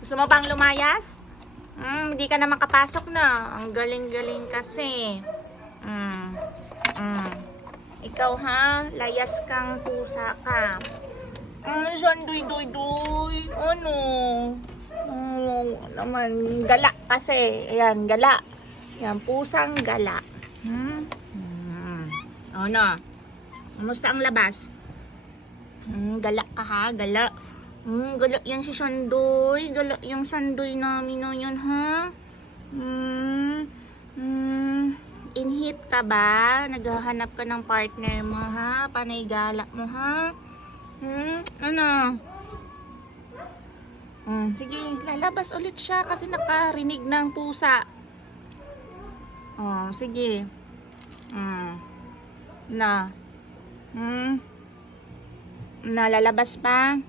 Gusto mo bang lumayas? Hindi ka na makapasok na. Ang galing-galing kasi. Ikaw ha, layas kang pusa ka. Sandoy-doy-doy. Ano? Naman, gala kasi. Ayan, gala. Ayan, pusang gala. Ano? Kumusta ang labas? Gala ka ha, gala. Gala yan si Sandoy. Gala yung Sandoy namin na yan, ha? Inhip ka ba? Naghahanap ka ng partner mo, ha? Panay gala mo, ha? Ano? Sige, lalabas ulit siya kasi nakarinig ng pusa. Sige. Na. Nalalabas pa?